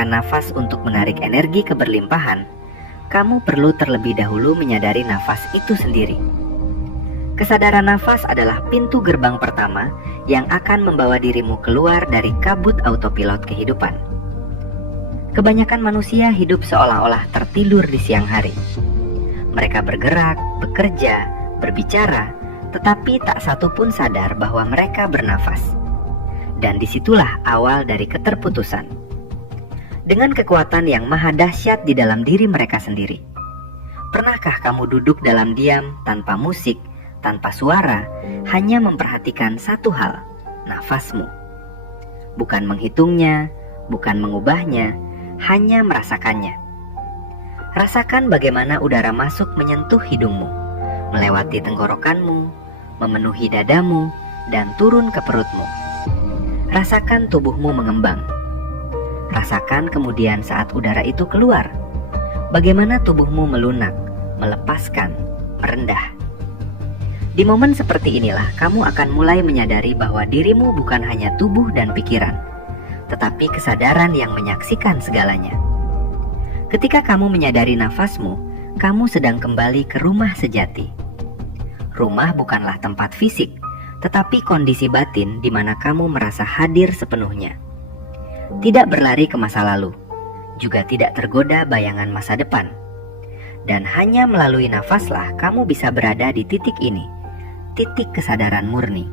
menggunakan nafas untuk menarik energi keberlimpahan, kamu perlu terlebih dahulu menyadari nafas itu sendiri. Kesadaran nafas adalah pintu gerbang pertama yang akan membawa dirimu keluar dari kabut autopilot kehidupan. Kebanyakan manusia hidup seolah-olah tertidur di siang hari. Mereka bergerak, bekerja, berbicara, tetapi tak satu pun sadar bahwa mereka bernafas. Dan disitulah awal dari keterputusan. Dengan kekuatan yang maha dahsyat di dalam diri mereka sendiri. Pernahkah kamu duduk dalam diam, tanpa musik, tanpa suara, hanya memperhatikan satu hal, nafasmu? Bukan menghitungnya, bukan mengubahnya, hanya merasakannya. Rasakan bagaimana udara masuk menyentuh hidungmu, melewati tenggorokanmu, memenuhi dadamu, dan turun ke perutmu. Rasakan tubuhmu mengembang. Rasakan kemudian saat udara itu keluar, bagaimana tubuhmu melunak, melepaskan, merendah. Di momen seperti inilah kamu akan mulai menyadari bahwa dirimu bukan hanya tubuh dan pikiran, tetapi kesadaran yang menyaksikan segalanya. Ketika kamu menyadari nafasmu, kamu sedang kembali ke rumah sejati. Rumah bukanlah tempat fisik, tetapi kondisi batin di mana kamu merasa hadir sepenuhnya. Tidak berlari ke masa lalu, juga tidak tergoda bayangan masa depan. Dan hanya melalui nafaslah kamu bisa berada di titik ini, titik kesadaran murni.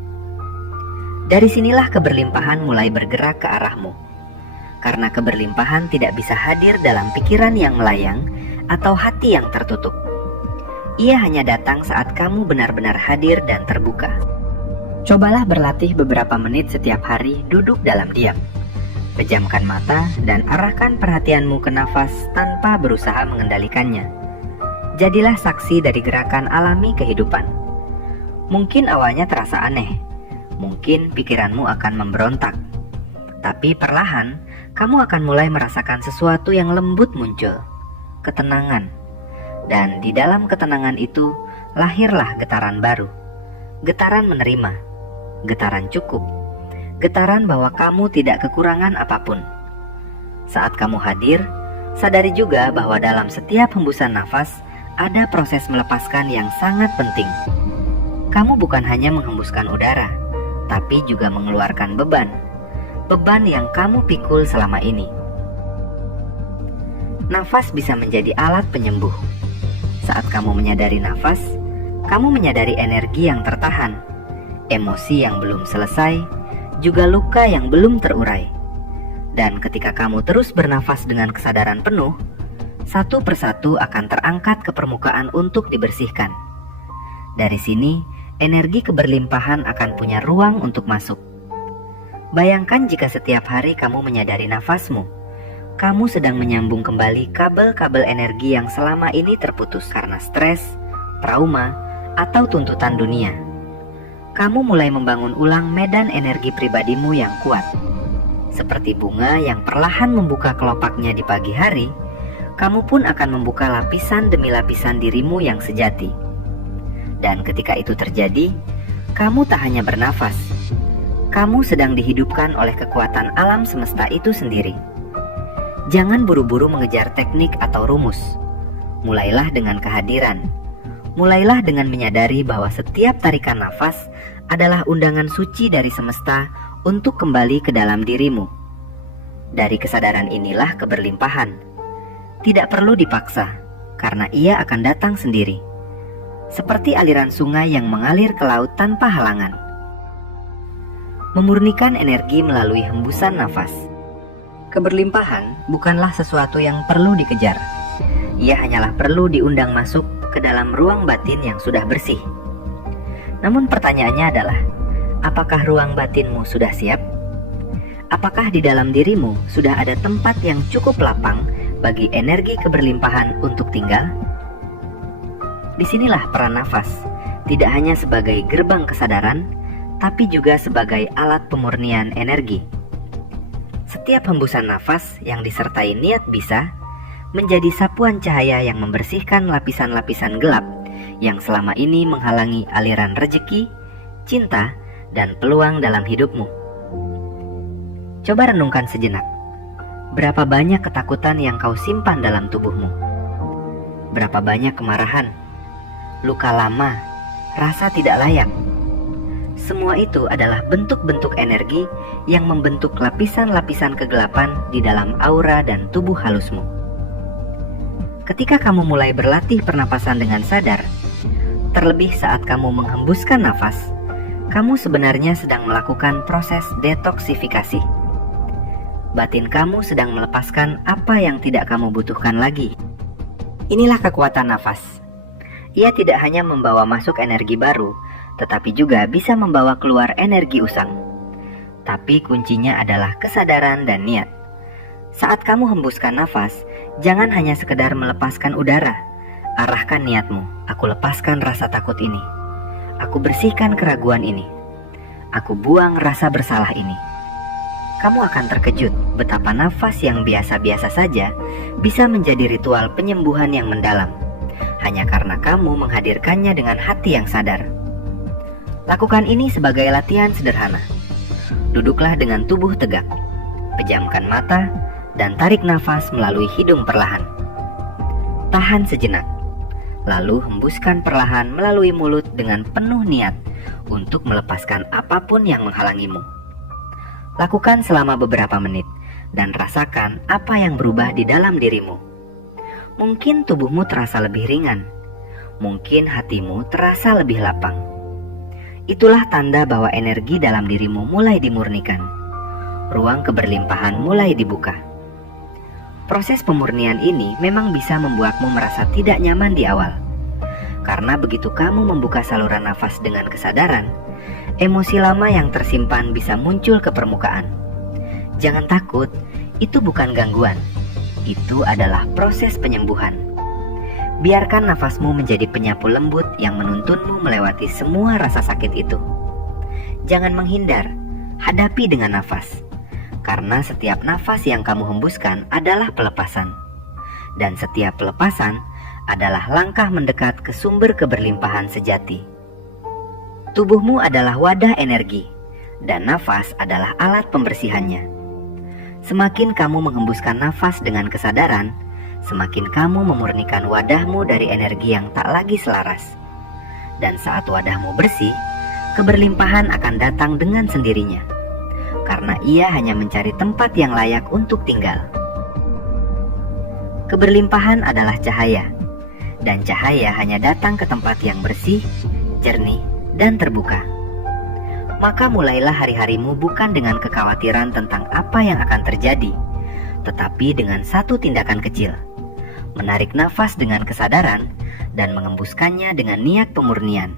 Dari sinilah keberlimpahan mulai bergerak ke arahmu. Karena keberlimpahan tidak bisa hadir dalam pikiran yang melayang atau hati yang tertutup. Ia hanya datang saat kamu benar-benar hadir dan terbuka. Cobalah berlatih beberapa menit setiap hari duduk dalam diam. Pejamkan mata dan arahkan perhatianmu ke nafas tanpa berusaha mengendalikannya. Jadilah saksi dari gerakan alami kehidupan. Mungkin awalnya terasa aneh. Mungkin pikiranmu akan memberontak. Tapi perlahan, kamu akan mulai merasakan sesuatu yang lembut muncul. Ketenangan. Dan di dalam ketenangan itu, lahirlah getaran baru. Getaran menerima. Getaran cukup, getaran bahwa kamu tidak kekurangan apapun. Saat kamu hadir, sadari juga bahwa dalam setiap hembusan nafas ada proses melepaskan yang sangat penting. Kamu bukan hanya menghembuskan udara, tapi juga mengeluarkan beban. Beban yang kamu pikul selama ini. Nafas bisa menjadi alat penyembuh. Saat kamu menyadari nafas, kamu menyadari energi yang tertahan, emosi yang belum selesai, juga luka yang belum terurai. Dan ketika kamu terus bernafas dengan kesadaran penuh, satu persatu akan terangkat ke permukaan untuk dibersihkan. Dari sini, energi keberlimpahan akan punya ruang untuk masuk. Bayangkan jika setiap hari kamu menyadari nafasmu, kamu sedang menyambung kembali kabel-kabel energi yang selama ini terputus karena stres, trauma, atau tuntutan dunia. Kamu mulai membangun ulang medan energi pribadimu yang kuat. Seperti bunga yang perlahan membuka kelopaknya di pagi hari, kamu pun akan membuka lapisan demi lapisan dirimu yang sejati. Dan ketika itu terjadi, kamu tak hanya bernafas. Kamu sedang dihidupkan oleh kekuatan alam semesta itu sendiri. Jangan buru-buru mengejar teknik atau rumus. Mulailah dengan kehadiran. Mulailah dengan menyadari bahwa setiap tarikan nafas adalah undangan suci dari semesta untuk kembali ke dalam dirimu. Dari kesadaran inilah keberlimpahan. Tidak perlu dipaksa, karena ia akan datang sendiri. Seperti aliran sungai yang mengalir ke laut tanpa halangan. Memurnikan energi melalui hembusan nafas. Keberlimpahan bukanlah sesuatu yang perlu dikejar. Ia hanyalah perlu diundang masuk ke dalam ruang batin yang sudah bersih. Namun pertanyaannya adalah, apakah ruang batinmu sudah siap? Apakah di dalam dirimu sudah ada tempat yang cukup lapang bagi energi keberlimpahan untuk tinggal? Disinilah peran nafas, tidak hanya sebagai gerbang kesadaran, tapi juga sebagai alat pemurnian energi. Setiap hembusan nafas yang disertai niat bisa menjadi sapuan cahaya yang membersihkan lapisan-lapisan gelap yang selama ini menghalangi aliran rejeki, cinta, dan peluang dalam hidupmu. Coba renungkan sejenak. Berapa banyak ketakutan yang kau simpan dalam tubuhmu? Berapa banyak kemarahan, luka lama, rasa tidak layak? Semua itu adalah bentuk-bentuk energi yang membentuk lapisan-lapisan kegelapan di dalam aura dan tubuh halusmu. Ketika kamu mulai berlatih pernapasan dengan sadar, terlebih saat kamu menghembuskan nafas, kamu sebenarnya sedang melakukan proses detoksifikasi. Batin kamu sedang melepaskan apa yang tidak kamu butuhkan lagi. Inilah kekuatan nafas. Ia tidak hanya membawa masuk energi baru, tetapi juga bisa membawa keluar energi usang. Tapi kuncinya adalah kesadaran dan niat. Saat kamu hembuskan nafas, jangan hanya sekedar melepaskan udara. Arahkan niatmu. Aku lepaskan rasa takut ini. Aku bersihkan keraguan ini. Aku buang rasa bersalah ini. Kamu akan terkejut betapa nafas yang biasa-biasa saja bisa menjadi ritual penyembuhan yang mendalam, hanya karena kamu menghadirkannya dengan hati yang sadar. Lakukan ini sebagai latihan sederhana. Duduklah dengan tubuh tegak, pejamkan mata, dan tarik nafas melalui hidung perlahan. Tahan sejenak, lalu hembuskan perlahan melalui mulut dengan penuh niat untuk melepaskan apapun yang menghalangimu. Lakukan selama beberapa menit dan rasakan apa yang berubah di dalam dirimu. Mungkin tubuhmu terasa lebih ringan, mungkin hatimu terasa lebih lapang. Itulah tanda bahwa energi dalam dirimu mulai dimurnikan. Ruang keberlimpahan mulai dibuka. Proses pemurnian ini memang bisa membuatmu merasa tidak nyaman di awal. Karena begitu kamu membuka saluran nafas dengan kesadaran, emosi lama yang tersimpan bisa muncul ke permukaan. Jangan takut, itu bukan gangguan. Itu adalah proses penyembuhan. Biarkan nafasmu menjadi penyapu lembut yang menuntunmu melewati semua rasa sakit itu. Jangan menghindar, hadapi dengan nafas. Karena setiap nafas yang kamu hembuskan adalah pelepasan. Dan setiap pelepasan adalah langkah mendekat ke sumber keberlimpahan sejati. Tubuhmu adalah wadah energi, dan nafas adalah alat pembersihannya. Semakin kamu menghembuskan nafas dengan kesadaran, semakin kamu memurnikan wadahmu dari energi yang tak lagi selaras. Dan saat wadahmu bersih, keberlimpahan akan datang dengan sendirinya, karena ia hanya mencari tempat yang layak untuk tinggal. Keberlimpahan adalah cahaya, dan cahaya hanya datang ke tempat yang bersih, jernih, dan terbuka. Maka mulailah hari-harimu bukan dengan kekhawatiran tentang apa yang akan terjadi, tetapi dengan satu tindakan kecil: menarik nafas dengan kesadaran dan mengembuskannya dengan niat pemurnian.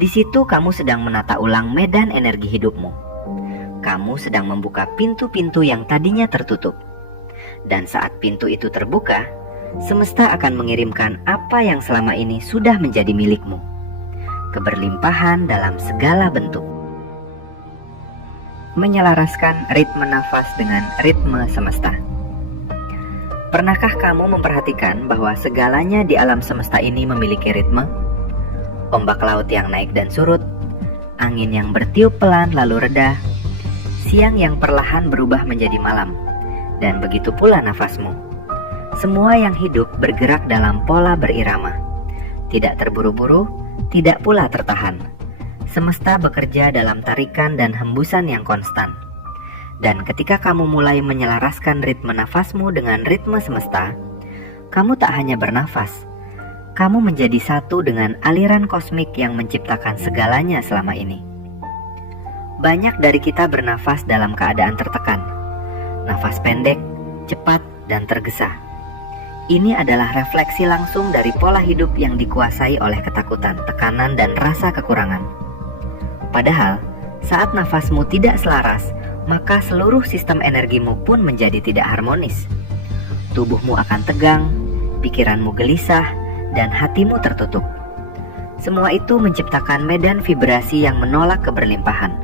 Di situ kamu sedang menata ulang medan energi hidupmu. Kamu sedang membuka pintu-pintu yang tadinya tertutup. Dan saat pintu itu terbuka, semesta akan mengirimkan apa yang selama ini sudah menjadi milikmu: keberlimpahan dalam segala bentuk. Menyelaraskan ritme nafas dengan ritme semesta. Pernahkah kamu memperhatikan bahwa segalanya di alam semesta ini memiliki ritme? Ombak laut yang naik dan surut, angin yang bertiup pelan lalu reda, siang yang perlahan berubah menjadi malam, dan begitu pula nafasmu. Semua yang hidup bergerak dalam pola berirama, tidak terburu-buru, tidak pula tertahan. Semesta bekerja dalam tarikan dan hembusan yang konstan. Dan ketika kamu mulai menyelaraskan ritme nafasmu dengan ritme semesta, kamu tak hanya bernafas, kamu menjadi satu dengan aliran kosmik yang menciptakan segalanya selama ini. Banyak dari kita bernafas dalam keadaan tertekan. Nafas pendek, cepat, dan tergesa. Ini adalah refleksi langsung dari pola hidup yang dikuasai oleh ketakutan, tekanan, dan rasa kekurangan. Padahal, saat nafasmu tidak selaras, maka seluruh sistem energimu pun menjadi tidak harmonis. Tubuhmu akan tegang, pikiranmu gelisah, dan hatimu tertutup. Semua itu menciptakan medan vibrasi yang menolak keberlimpahan.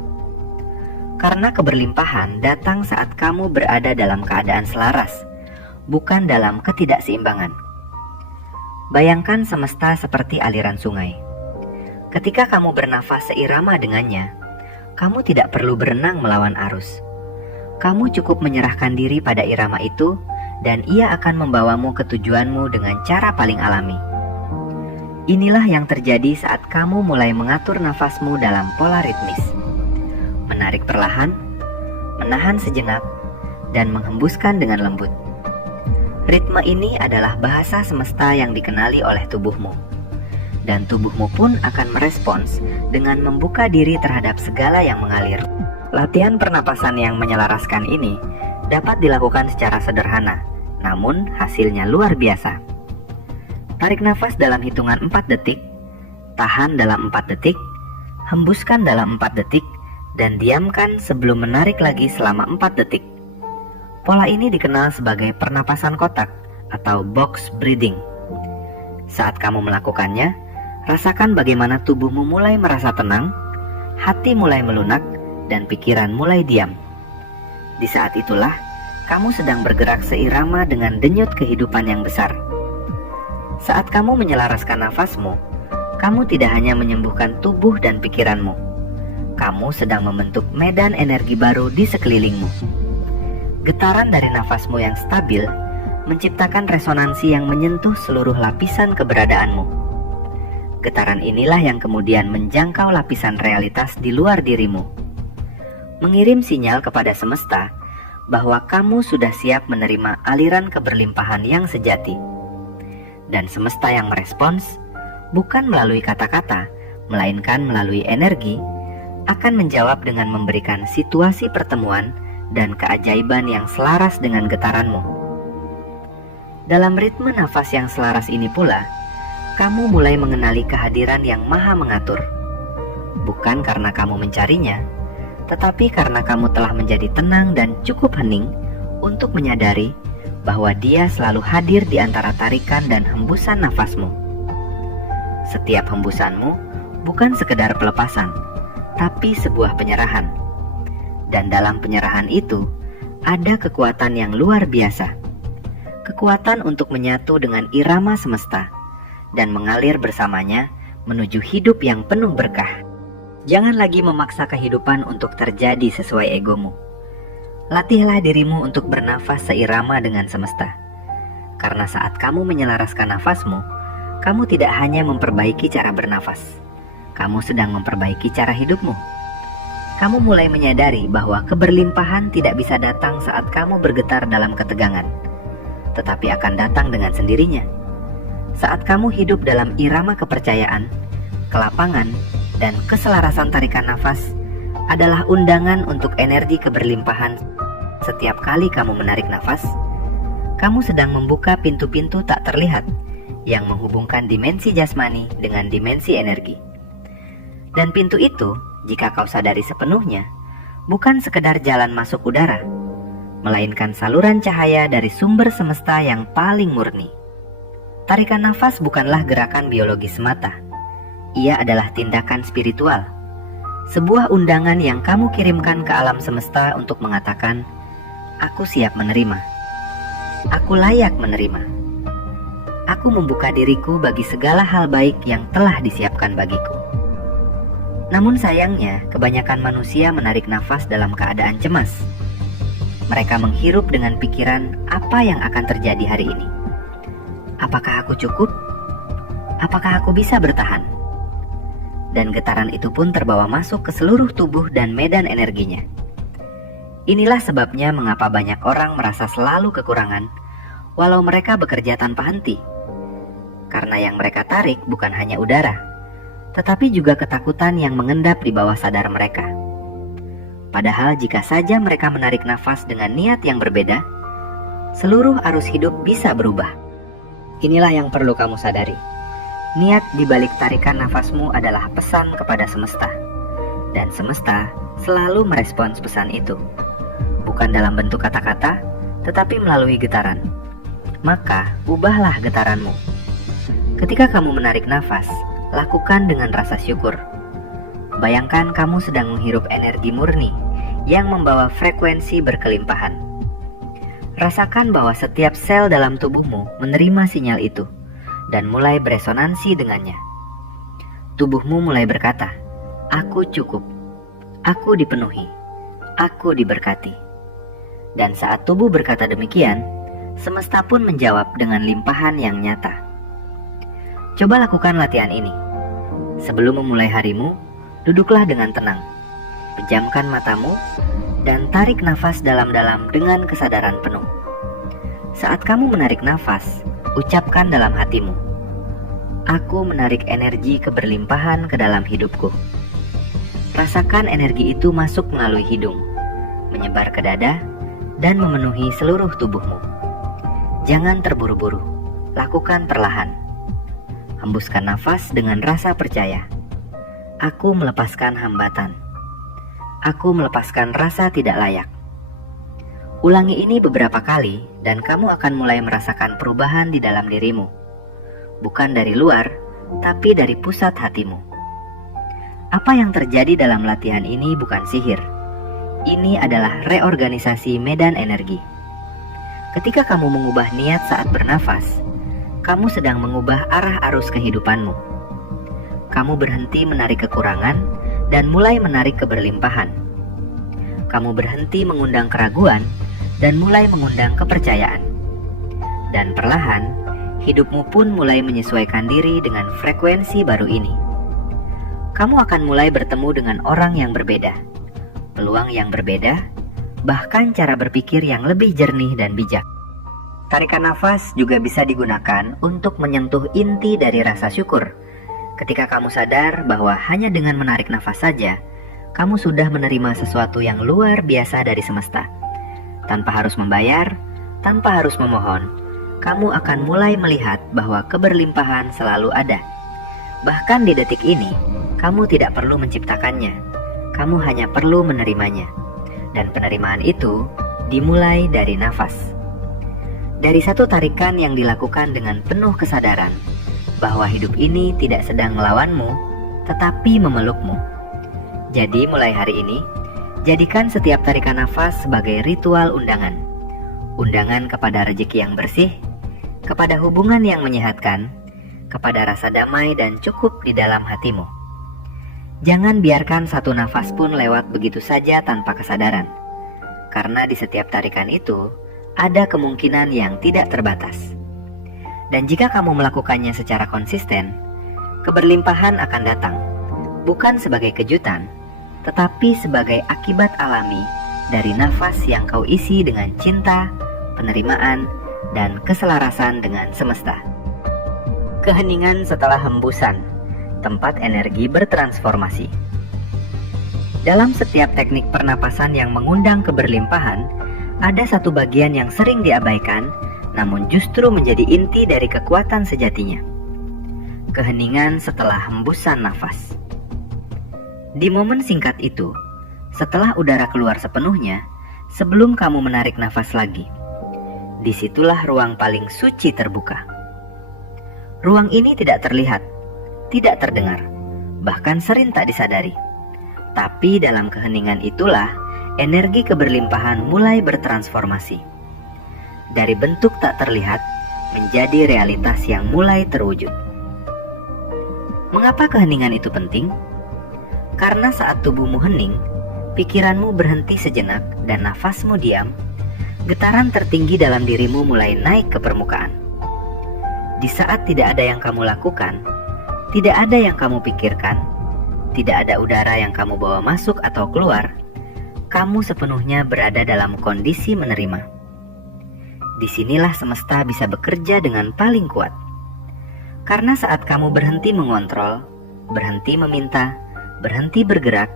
Karena keberlimpahan datang saat kamu berada dalam keadaan selaras, bukan dalam ketidakseimbangan. Bayangkan semesta seperti aliran sungai. Ketika kamu bernafas seirama dengannya, kamu tidak perlu berenang melawan arus. Kamu cukup menyerahkan diri pada irama itu, dan ia akan membawamu ke tujuanmu dengan cara paling alami. Inilah yang terjadi saat kamu mulai mengatur nafasmu dalam pola ritmis. Menarik perlahan, menahan sejenak, dan menghembuskan dengan lembut. Ritme ini adalah bahasa semesta yang dikenali oleh tubuhmu. Dan tubuhmu pun akan merespons dengan membuka diri terhadap segala yang mengalir. Latihan pernapasan yang menyelaraskan ini dapat dilakukan secara sederhana, namun hasilnya luar biasa. Tarik nafas dalam hitungan 4 detik, tahan dalam 4 detik, hembuskan dalam 4 detik, dan diamkan sebelum menarik lagi selama 4 detik. Pola ini dikenal sebagai pernapasan kotak atau box breathing. Saat kamu melakukannya, rasakan bagaimana tubuhmu mulai merasa tenang, hati mulai melunak, dan pikiran mulai diam. Di saat itulah, kamu sedang bergerak seirama dengan denyut kehidupan yang besar. Saat kamu menyelaraskan nafasmu, kamu tidak hanya menyembuhkan tubuh dan pikiranmu. Kamu sedang membentuk medan energi baru di sekelilingmu. Getaran dari nafasmu yang stabil menciptakan resonansi yang menyentuh seluruh lapisan keberadaanmu. Getaran inilah yang kemudian menjangkau lapisan realitas di luar dirimu, mengirim sinyal kepada semesta bahwa kamu sudah siap menerima aliran keberlimpahan yang sejati. Dan semesta yang merespons, bukan melalui kata-kata, melainkan melalui energi, akan menjawab dengan memberikan situasi pertemuan dan keajaiban yang selaras dengan getaranmu. Dalam ritme nafas yang selaras ini pula, kamu mulai mengenali kehadiran yang maha mengatur. Bukan karena kamu mencarinya, tetapi karena kamu telah menjadi tenang dan cukup hening untuk menyadari bahwa dia selalu hadir di antara tarikan dan hembusan nafasmu. Setiap hembusanmu bukan sekedar pelepasan, tapi sebuah penyerahan. Dan dalam penyerahan itu, ada kekuatan yang luar biasa. Kekuatan untuk menyatu dengan irama semesta dan mengalir bersamanya menuju hidup yang penuh berkah. Jangan lagi memaksa kehidupan untuk terjadi sesuai egomu. Latihlah dirimu untuk bernafas seirama dengan semesta. Karena saat kamu menyelaraskan nafasmu, kamu tidak hanya memperbaiki cara bernafas. Kamu sedang memperbaiki cara hidupmu. Kamu mulai menyadari bahwa keberlimpahan tidak bisa datang saat kamu bergetar dalam ketegangan, tetapi akan datang dengan sendirinya. Saat kamu hidup dalam irama kepercayaan, kelapangan, dan keselarasan tarikan nafas adalah undangan untuk energi keberlimpahan. Setiap kali kamu menarik nafas, kamu sedang membuka pintu-pintu tak terlihat yang menghubungkan dimensi jasmani dengan dimensi energi. Dan pintu itu, jika kau sadari sepenuhnya, bukan sekedar jalan masuk udara, melainkan saluran cahaya dari sumber semesta yang paling murni. Tarikan nafas bukanlah gerakan biologi semata. Ia adalah tindakan spiritual, sebuah undangan yang kamu kirimkan ke alam semesta untuk mengatakan, "Aku siap menerima. Aku layak menerima. Aku membuka diriku bagi segala hal baik yang telah disiapkan bagiku." Namun sayangnya, kebanyakan manusia menarik nafas dalam keadaan cemas. Mereka menghirup dengan pikiran apa yang akan terjadi hari ini. Apakah aku cukup? Apakah aku bisa bertahan? Dan getaran itu pun terbawa masuk ke seluruh tubuh dan medan energinya. Inilah sebabnya mengapa banyak orang merasa selalu kekurangan, walau mereka bekerja tanpa henti. Karena yang mereka tarik bukan hanya udara, tetapi juga ketakutan yang mengendap di bawah sadar mereka. Padahal jika saja mereka menarik nafas dengan niat yang berbeda, seluruh arus hidup bisa berubah. Inilah yang perlu kamu sadari. Niat di balik tarikan nafasmu adalah pesan kepada semesta, dan semesta selalu merespons pesan itu, bukan dalam bentuk kata-kata, tetapi melalui getaran. Maka, ubahlah getaranmu. Ketika kamu menarik nafas, lakukan dengan rasa syukur. Bayangkan kamu sedang menghirup energi murni yang membawa frekuensi berkelimpahan. Rasakan bahwa setiap sel dalam tubuhmu menerima sinyal itu dan mulai beresonansi dengannya. Tubuhmu mulai berkata, "Aku cukup, aku dipenuhi, aku diberkati." Dan saat tubuh berkata demikian, semesta pun menjawab dengan limpahan yang nyata. Coba lakukan latihan ini. Sebelum memulai harimu, duduklah dengan tenang. Pejamkan matamu dan tarik nafas dalam-dalam dengan kesadaran penuh. Saat kamu menarik nafas, ucapkan dalam hatimu, "Aku menarik energi keberlimpahan ke dalam hidupku." Rasakan energi itu masuk melalui hidung, menyebar ke dada, dan memenuhi seluruh tubuhmu. Jangan terburu-buru, lakukan perlahan. Hembuskan nafas dengan rasa percaya. Aku melepaskan hambatan. Aku melepaskan rasa tidak layak. Ulangi ini beberapa kali dan kamu akan mulai merasakan perubahan di dalam dirimu. Bukan dari luar, tapi dari pusat hatimu. Apa yang terjadi dalam latihan ini bukan sihir. Ini adalah reorganisasi medan energi. Ketika kamu mengubah niat saat bernafas, kamu sedang mengubah arah arus kehidupanmu. Kamu berhenti menarik kekurangan dan mulai menarik keberlimpahan. Kamu berhenti mengundang keraguan dan mulai mengundang kepercayaan. Dan perlahan, hidupmu pun mulai menyesuaikan diri dengan frekuensi baru ini. Kamu akan mulai bertemu dengan orang yang berbeda, peluang yang berbeda, bahkan cara berpikir yang lebih jernih dan bijak. Tarikan nafas juga bisa digunakan untuk menyentuh inti dari rasa syukur. Ketika kamu sadar bahwa hanya dengan menarik nafas saja, kamu sudah menerima sesuatu yang luar biasa dari semesta. Tanpa harus membayar, tanpa harus memohon, kamu akan mulai melihat bahwa keberlimpahan selalu ada. Bahkan di detik ini, kamu tidak perlu menciptakannya. Kamu hanya perlu menerimanya. Dan penerimaan itu dimulai dari nafas. Dari satu tarikan yang dilakukan dengan penuh kesadaran bahwa hidup ini tidak sedang melawanmu, tetapi memelukmu. Jadi mulai hari ini, jadikan setiap tarikan nafas sebagai ritual undangan. Undangan kepada rezeki yang bersih, kepada hubungan yang menyehatkan, kepada rasa damai dan cukup di dalam hatimu. Jangan biarkan satu nafas pun lewat begitu saja tanpa kesadaran. Karena di setiap tarikan itu, ada kemungkinan yang tidak terbatas. Dan jika kamu melakukannya secara konsisten, keberlimpahan akan datang. Bukan sebagai kejutan, tetapi sebagai akibat alami dari nafas yang kau isi dengan cinta, penerimaan, dan keselarasan dengan semesta. Keheningan setelah hembusan. Tempat energi bertransformasi. Dalam setiap teknik pernapasan yang mengundang keberlimpahan, ada satu bagian yang sering diabaikan, namun justru menjadi inti dari kekuatan sejatinya. Keheningan setelah hembusan nafas. Di momen singkat itu, setelah udara keluar sepenuhnya, sebelum kamu menarik nafas lagi, disitulah ruang paling suci terbuka. Ruang ini tidak terlihat, tidak terdengar, bahkan sering tak disadari. Tapi dalam keheningan itulah energi keberlimpahan mulai bertransformasi. Dari bentuk tak terlihat menjadi realitas yang mulai terwujud. Mengapa keheningan itu penting? Karena saat tubuhmu hening, pikiranmu berhenti sejenak dan nafasmu diam, getaran tertinggi dalam dirimu mulai naik ke permukaan. Di saat tidak ada yang kamu lakukan, tidak ada yang kamu pikirkan, tidak ada udara yang kamu bawa masuk atau keluar, kamu sepenuhnya berada dalam kondisi menerima. Disinilah semesta bisa bekerja dengan paling kuat. Karena saat kamu berhenti mengontrol, berhenti meminta, berhenti bergerak,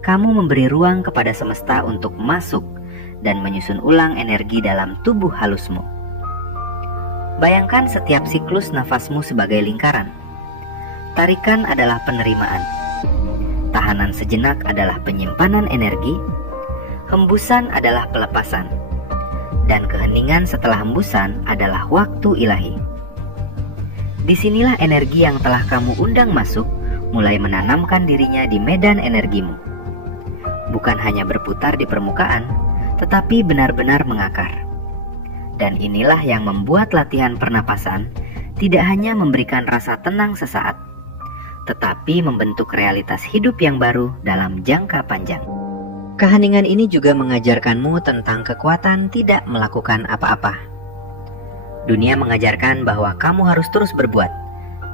kamu memberi ruang kepada semesta untuk masuk dan menyusun ulang energi dalam tubuh halusmu. Bayangkan setiap siklus nafasmu sebagai lingkaran. Tarikan adalah penerimaan. Tahanan sejenak adalah penyimpanan energi. Hembusan adalah pelepasan. Dan keheningan setelah hembusan adalah waktu ilahi. Disinilah energi yang telah kamu undang masuk mulai menanamkan dirinya di medan energimu. Bukan hanya berputar di permukaan, tetapi benar-benar mengakar. Dan inilah yang membuat latihan pernapasan tidak hanya memberikan rasa tenang sesaat, tetapi membentuk realitas hidup yang baru dalam jangka panjang. Keheningan ini juga mengajarkanmu tentang kekuatan tidak melakukan apa-apa. Dunia mengajarkan bahwa kamu harus terus berbuat,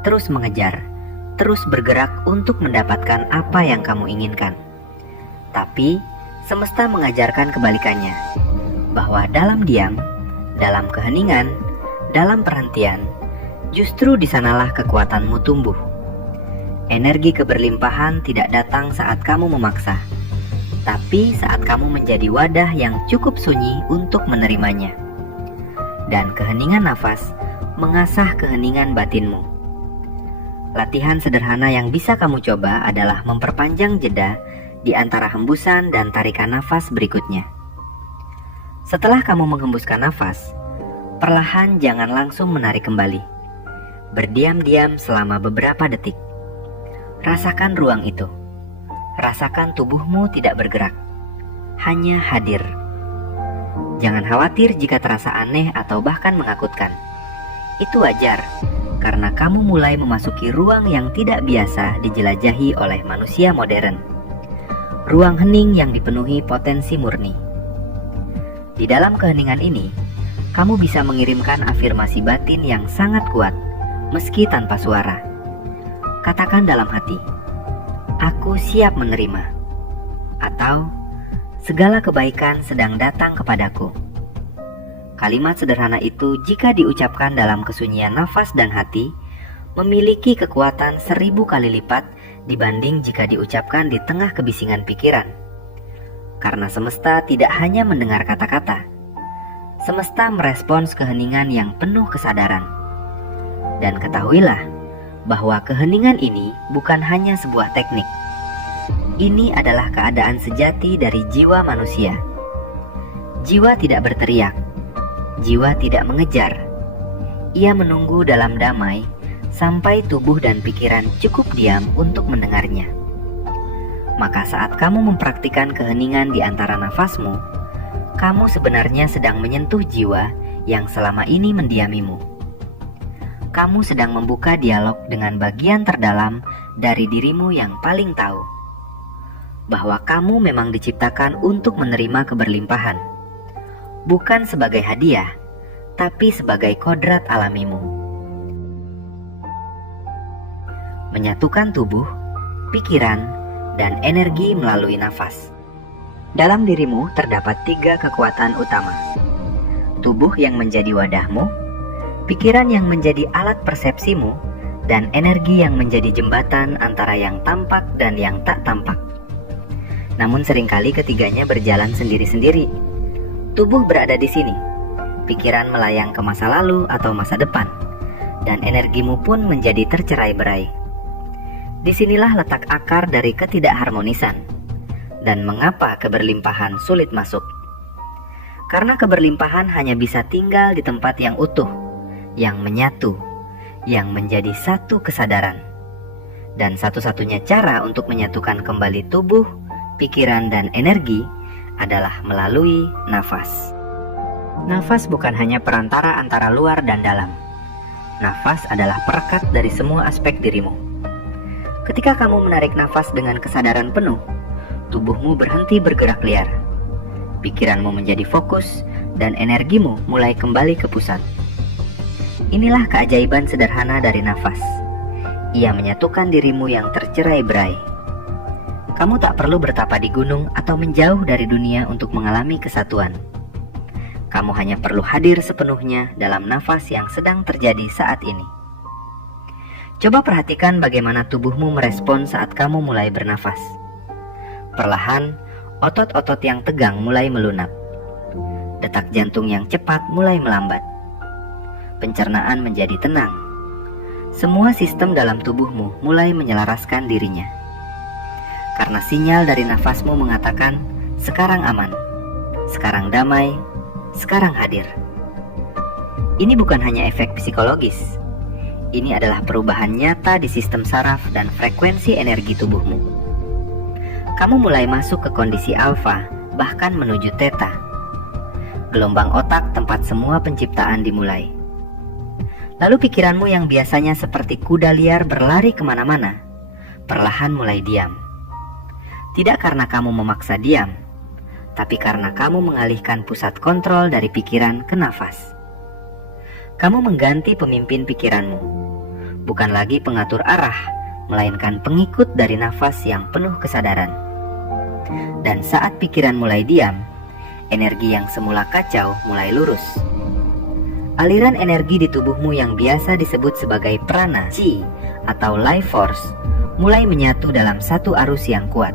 terus mengejar, terus bergerak untuk mendapatkan apa yang kamu inginkan. Tapi, semesta mengajarkan kebalikannya, bahwa dalam diam, dalam keheningan, dalam perhentian, justru di sanalah kekuatanmu tumbuh. Energi keberlimpahan tidak datang saat kamu memaksa, tapi saat kamu menjadi wadah yang cukup sunyi untuk menerimanya. Dan keheningan nafas mengasah keheningan batinmu. Latihan sederhana yang bisa kamu coba adalah memperpanjang jeda di antara hembusan dan tarikan nafas berikutnya. Setelah kamu menghembuskan nafas, perlahan jangan langsung menarik kembali. Berdiam-diam selama beberapa detik. Rasakan ruang itu. Rasakan tubuhmu tidak bergerak, hanya hadir. Jangan khawatir jika terasa aneh atau bahkan menakutkan. Itu wajar, karena kamu mulai memasuki ruang yang tidak biasa dijelajahi oleh manusia modern. Ruang hening yang dipenuhi potensi murni. Di dalam keheningan ini, kamu bisa mengirimkan afirmasi batin yang sangat kuat, meski tanpa suara. Katakan dalam hati, "Aku siap menerima," atau "Segala kebaikan sedang datang kepadaku." Kalimat sederhana itu jika diucapkan dalam kesunyian nafas dan hati, memiliki kekuatan 1000 kali lipat dibanding jika diucapkan di tengah kebisingan pikiran. Karena semesta tidak hanya mendengar kata-kata, semesta merespons keheningan yang penuh kesadaran. Dan ketahuilah bahwa keheningan ini bukan hanya sebuah teknik. Ini adalah keadaan sejati dari jiwa manusia. Jiwa tidak berteriak, jiwa tidak mengejar. Ia menunggu dalam damai sampai tubuh dan pikiran cukup diam untuk mendengarnya. Maka saat kamu mempraktikkan keheningan di antara nafasmu, kamu sebenarnya sedang menyentuh jiwa yang selama ini mendiamimu. Kamu sedang membuka dialog dengan bagian terdalam dari dirimu yang paling tahu bahwa kamu memang diciptakan untuk menerima keberlimpahan, bukan sebagai hadiah, tapi sebagai kodrat alamimu. Menyatukan tubuh, pikiran, dan energi melalui nafas. Dalam dirimu terdapat 3 kekuatan utama. Tubuh yang menjadi wadahmu, pikiran yang menjadi alat persepsimu, dan energi yang menjadi jembatan antara yang tampak dan yang tak tampak. Namun seringkali ketiganya berjalan sendiri-sendiri. Tubuh berada di sini, pikiran melayang ke masa lalu atau masa depan, dan energimu pun menjadi tercerai-berai. Disinilah letak akar dari ketidakharmonisan, dan mengapa keberlimpahan sulit masuk. Karena keberlimpahan hanya bisa tinggal di tempat yang utuh, yang menyatu, yang menjadi satu kesadaran. Dan satu-satunya cara untuk menyatukan kembali tubuh, pikiran, dan energi adalah melalui nafas. Nafas bukan hanya perantara antara luar dan dalam. Nafas adalah perekat dari semua aspek dirimu. Ketika kamu menarik nafas dengan kesadaran penuh, tubuhmu berhenti bergerak liar. Pikiranmu menjadi fokus dan energimu mulai kembali ke pusat. Inilah keajaiban sederhana dari nafas. Ia menyatukan dirimu yang tercerai-berai. Kamu tak perlu bertapa di gunung atau menjauh dari dunia untuk mengalami kesatuan. Kamu hanya perlu hadir sepenuhnya dalam nafas yang sedang terjadi saat ini. Coba perhatikan bagaimana tubuhmu merespon saat kamu mulai bernafas. Perlahan, otot-otot yang tegang mulai melunak. Detak jantung yang cepat mulai melambat. Pencernaan menjadi tenang. Semua sistem dalam tubuhmu mulai menyelaraskan dirinya. Karena sinyal dari nafasmu mengatakan, sekarang aman, sekarang damai, sekarang hadir. Ini bukan hanya efek psikologis. Ini adalah perubahan nyata di sistem saraf dan frekuensi energi tubuhmu. Kamu mulai masuk ke kondisi alfa, bahkan menuju theta. Gelombang otak tempat semua penciptaan dimulai. Lalu pikiranmu yang biasanya seperti kuda liar berlari kemana-mana, perlahan mulai diam. Tidak karena kamu memaksa diam, tapi karena kamu mengalihkan pusat kontrol dari pikiran ke nafas. Kamu mengganti pemimpin pikiranmu, bukan lagi pengatur arah, melainkan pengikut dari nafas yang penuh kesadaran. Dan saat pikiran mulai diam, energi yang semula kacau mulai lurus. Aliran energi di tubuhmu yang biasa disebut sebagai prana, chi, atau life force mulai menyatu dalam satu arus yang kuat,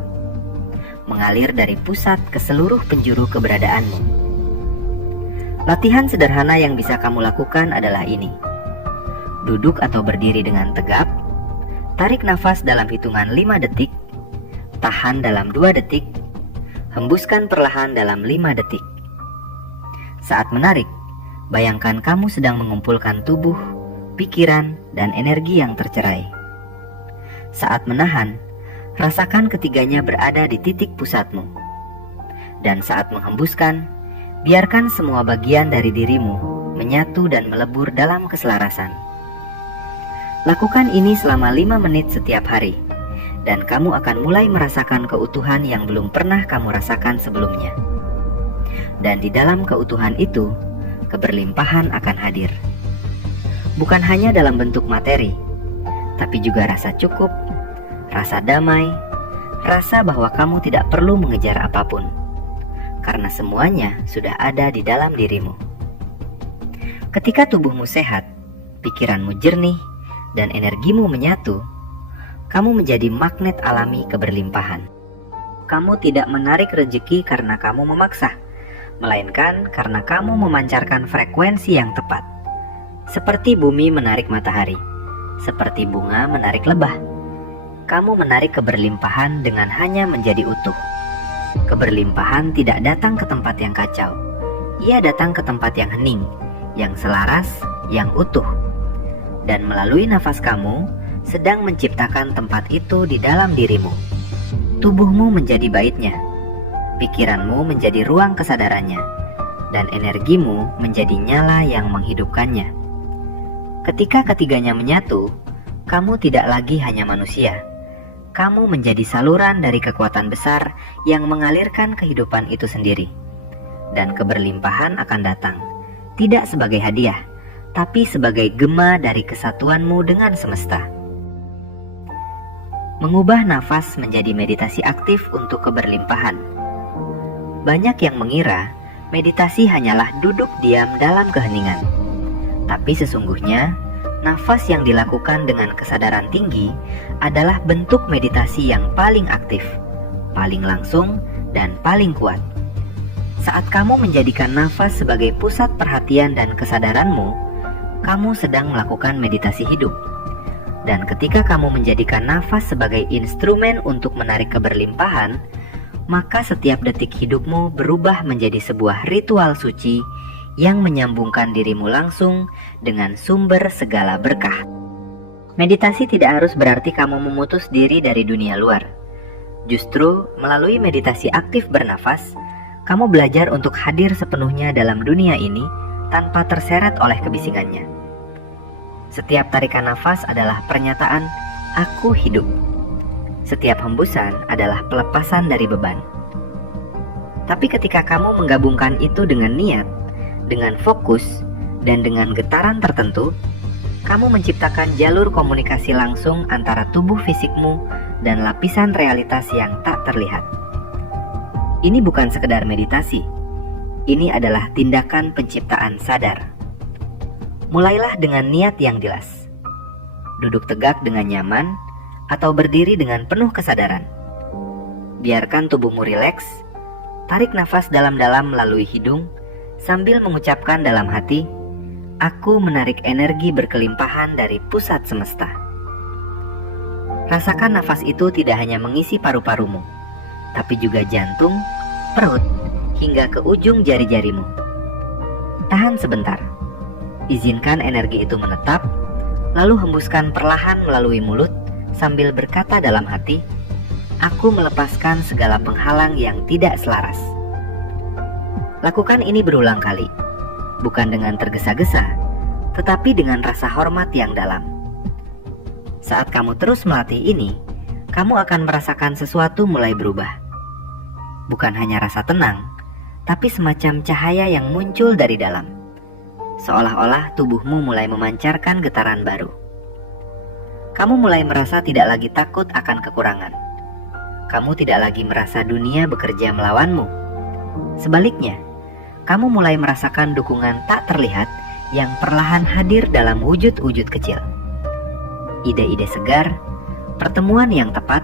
mengalir dari pusat ke seluruh penjuru keberadaanmu. Latihan sederhana yang bisa kamu lakukan adalah ini. Duduk atau berdiri dengan tegap, tarik nafas dalam hitungan 5 detik, tahan dalam 2 detik, hembuskan perlahan dalam 5 detik. Saat menarik, bayangkan kamu sedang mengumpulkan tubuh, pikiran, dan energi yang tercerai. Saat menahan, rasakan ketiganya berada di titik pusatmu. Dan saat menghembuskan, biarkan semua bagian dari dirimu menyatu dan melebur dalam keselarasan. Lakukan ini selama 5 menit setiap hari, dan kamu akan mulai merasakan keutuhan yang belum pernah kamu rasakan sebelumnya. Dan di dalam keutuhan itu, keberlimpahan akan hadir. Bukan hanya dalam bentuk materi, tapi juga rasa cukup, rasa damai, rasa bahwa kamu tidak perlu mengejar apapun, karena semuanya sudah ada di dalam dirimu. Ketika tubuhmu sehat, pikiranmu jernih, dan energimu menyatu, kamu menjadi magnet alami keberlimpahan. Kamu tidak menarik rezeki karena kamu memaksa, melainkan karena kamu memancarkan frekuensi yang tepat. Seperti bumi menarik matahari, seperti bunga menarik lebah. Kamu menarik keberlimpahan dengan hanya menjadi utuh. Keberlimpahan tidak datang ke tempat yang kacau. Ia datang ke tempat yang hening, yang selaras, yang utuh. Dan melalui nafas kamu sedang menciptakan tempat itu di dalam dirimu. Tubuhmu menjadi baitnya, pikiranmu menjadi ruang kesadarannya, dan energimu menjadi nyala yang menghidupkannya. Ketika ketiganya menyatu, kamu tidak lagi hanya manusia. Kamu menjadi saluran dari kekuatan besar yang mengalirkan kehidupan itu sendiri. Dan keberlimpahan akan datang, tidak sebagai hadiah, tapi sebagai gema dari kesatuanmu dengan semesta. Mengubah nafas menjadi meditasi aktif untuk keberlimpahan. Banyak yang mengira meditasi hanyalah duduk diam dalam keheningan. Tapi sesungguhnya, nafas yang dilakukan dengan kesadaran tinggi adalah bentuk meditasi yang paling aktif, paling langsung, dan paling kuat. Saat kamu menjadikan nafas sebagai pusat perhatian dan kesadaranmu, kamu sedang melakukan meditasi hidup. Dan ketika kamu menjadikan nafas sebagai instrumen untuk menarik keberlimpahan, maka setiap detik hidupmu berubah menjadi sebuah ritual suci yang menyambungkan dirimu langsung dengan sumber segala berkah. Meditasi tidak harus berarti kamu memutus diri dari dunia luar. Justru melalui meditasi aktif bernafas, kamu belajar untuk hadir sepenuhnya dalam dunia ini tanpa terseret oleh kebisingannya. Setiap tarikan nafas adalah pernyataan, "Aku hidup." Setiap hembusan adalah pelepasan dari beban. Tapi ketika kamu menggabungkan itu dengan niat, dengan fokus, dan dengan getaran tertentu, kamu menciptakan jalur komunikasi langsung antara tubuh fisikmu dan lapisan realitas yang tak terlihat. Ini bukan sekedar meditasi. Ini adalah tindakan penciptaan sadar. Mulailah dengan niat yang jelas. Duduk tegak dengan nyaman atau berdiri dengan penuh kesadaran. Biarkan tubuhmu rileks. Tarik nafas dalam-dalam melalui hidung sambil mengucapkan dalam hati, "Aku menarik energi berkelimpahan dari pusat semesta." Rasakan nafas itu tidak hanya mengisi paru-parumu, tapi juga jantung, perut, hingga ke ujung jari-jarimu. Tahan sebentar. Izinkan energi itu menetap, lalu hembuskan perlahan melalui mulut sambil berkata dalam hati, "Aku melepaskan segala penghalang yang tidak selaras." Lakukan ini berulang kali, bukan dengan tergesa-gesa, tetapi dengan rasa hormat yang dalam. Saat kamu terus melatih ini, kamu akan merasakan sesuatu mulai berubah. Bukan hanya rasa tenang, tapi semacam cahaya yang muncul dari dalam. Seolah-olah tubuhmu mulai memancarkan getaran baru. Kamu mulai merasa tidak lagi takut akan kekurangan. Kamu tidak lagi merasa dunia bekerja melawanmu. Sebaliknya, kamu mulai merasakan dukungan tak terlihat yang perlahan hadir dalam wujud-wujud kecil. Ide-ide segar, pertemuan yang tepat,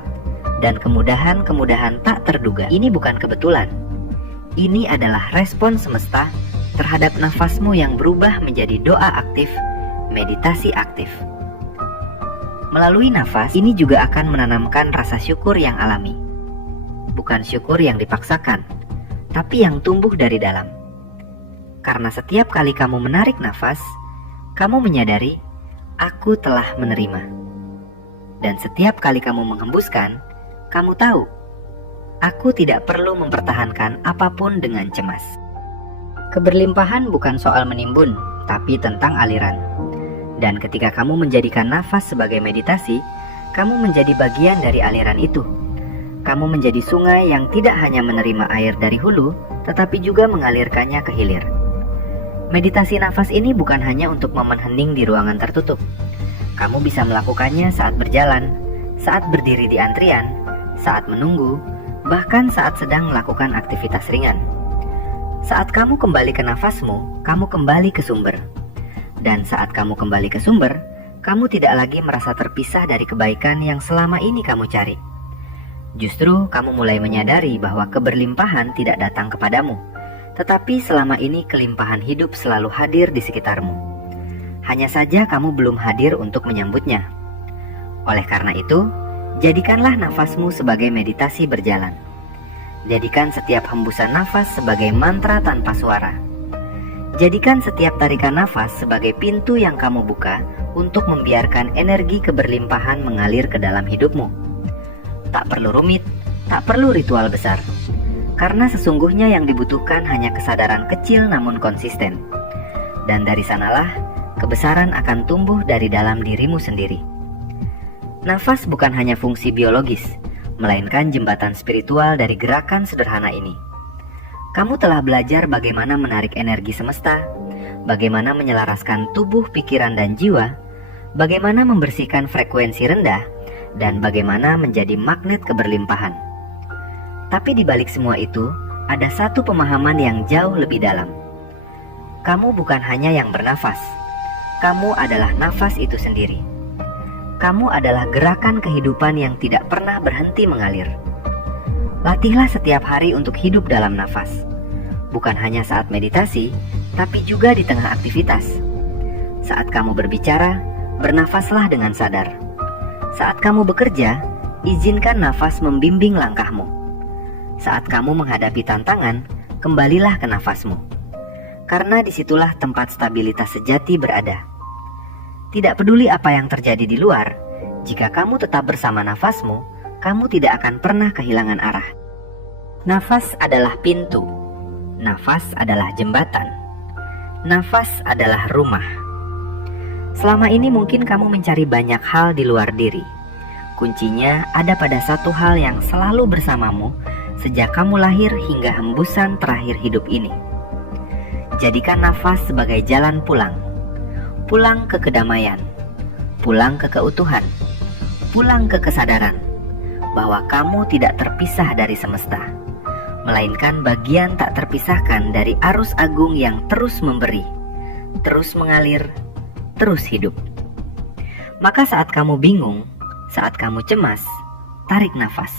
dan kemudahan-kemudahan tak terduga. Ini bukan kebetulan. Ini adalah respon semesta terhadap nafasmu yang berubah menjadi doa aktif, meditasi aktif. Melalui nafas, ini juga akan menanamkan rasa syukur yang alami. Bukan syukur yang dipaksakan, tapi yang tumbuh dari dalam. Karena setiap kali kamu menarik nafas, kamu menyadari, aku telah menerima. Dan setiap kali kamu menghembuskan, kamu tahu, aku tidak perlu mempertahankan apapun dengan cemas. Keberlimpahan bukan soal menimbun, tapi tentang aliran. Dan ketika kamu menjadikan nafas sebagai meditasi, kamu menjadi bagian dari aliran itu. Kamu menjadi sungai yang tidak hanya menerima air dari hulu, tetapi juga mengalirkannya ke hilir. Meditasi nafas ini bukan hanya untuk momen hening di ruangan tertutup. Kamu bisa melakukannya saat berjalan, saat berdiri di antrian, saat menunggu, bahkan saat sedang melakukan aktivitas ringan. Saat kamu kembali ke nafasmu, kamu kembali ke sumber. Dan saat kamu kembali ke sumber, kamu tidak lagi merasa terpisah dari kebaikan yang selama ini kamu cari. Justru kamu mulai menyadari bahwa keberlimpahan tidak datang kepadamu, tetapi selama ini kelimpahan hidup selalu hadir di sekitarmu. Hanya saja kamu belum hadir untuk menyambutnya. Oleh karena itu, jadikanlah nafasmu sebagai meditasi berjalan. Jadikan setiap hembusan nafas sebagai mantra tanpa suara. Jadikan setiap tarikan nafas sebagai pintu yang kamu buka untuk membiarkan energi keberlimpahan mengalir ke dalam hidupmu. Tak perlu rumit, tak perlu ritual besar. Karena sesungguhnya yang dibutuhkan hanya kesadaran kecil namun konsisten. Dan dari sanalah, kebesaran akan tumbuh dari dalam dirimu sendiri. Nafas bukan hanya fungsi biologis, melainkan jembatan spiritual dari gerakan sederhana ini. Kamu telah belajar bagaimana menarik energi semesta, bagaimana menyelaraskan tubuh, pikiran, dan jiwa, bagaimana membersihkan frekuensi rendah, dan bagaimana menjadi magnet keberlimpahan. Tapi di balik semua itu, ada satu pemahaman yang jauh lebih dalam. Kamu bukan hanya yang bernafas, kamu adalah nafas itu sendiri. Kamu adalah gerakan kehidupan yang tidak pernah berhenti mengalir. Latihlah setiap hari untuk hidup dalam nafas. Bukan hanya saat meditasi, tapi juga di tengah aktivitas. Saat kamu berbicara, bernafaslah dengan sadar. Saat kamu bekerja, izinkan nafas membimbing langkahmu. Saat kamu menghadapi tantangan, kembalilah ke nafasmu. Karena disitulah tempat stabilitas sejati berada. Tidak peduli apa yang terjadi di luar, jika kamu tetap bersama nafasmu, kamu tidak akan pernah kehilangan arah. Nafas adalah pintu. Nafas adalah jembatan. Nafas adalah rumah. Selama ini mungkin kamu mencari banyak hal di luar diri. Kuncinya ada pada satu hal yang selalu bersamamu sejak kamu lahir hingga hembusan terakhir hidup ini. Jadikan nafas sebagai jalan pulang. Pulang ke kedamaian, pulang ke keutuhan, pulang ke kesadaran bahwa kamu tidak terpisah dari semesta, melainkan bagian tak terpisahkan dari arus agung yang terus memberi, terus mengalir, terus hidup. Maka saat kamu bingung, saat kamu cemas, tarik nafas.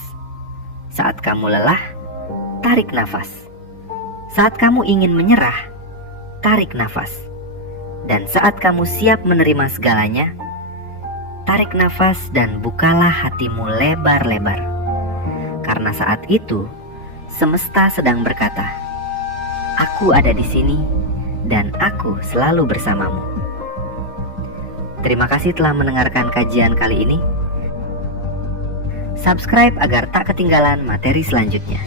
Saat kamu lelah, tarik nafas. Saat kamu ingin menyerah, tarik nafas. Dan saat kamu siap menerima segalanya, tarik nafas dan bukalah hatimu lebar-lebar. Karena saat itu, semesta sedang berkata, "Aku ada di sini dan aku selalu bersamamu." Terima kasih telah mendengarkan kajian kali ini. Subscribe agar tak ketinggalan materi selanjutnya.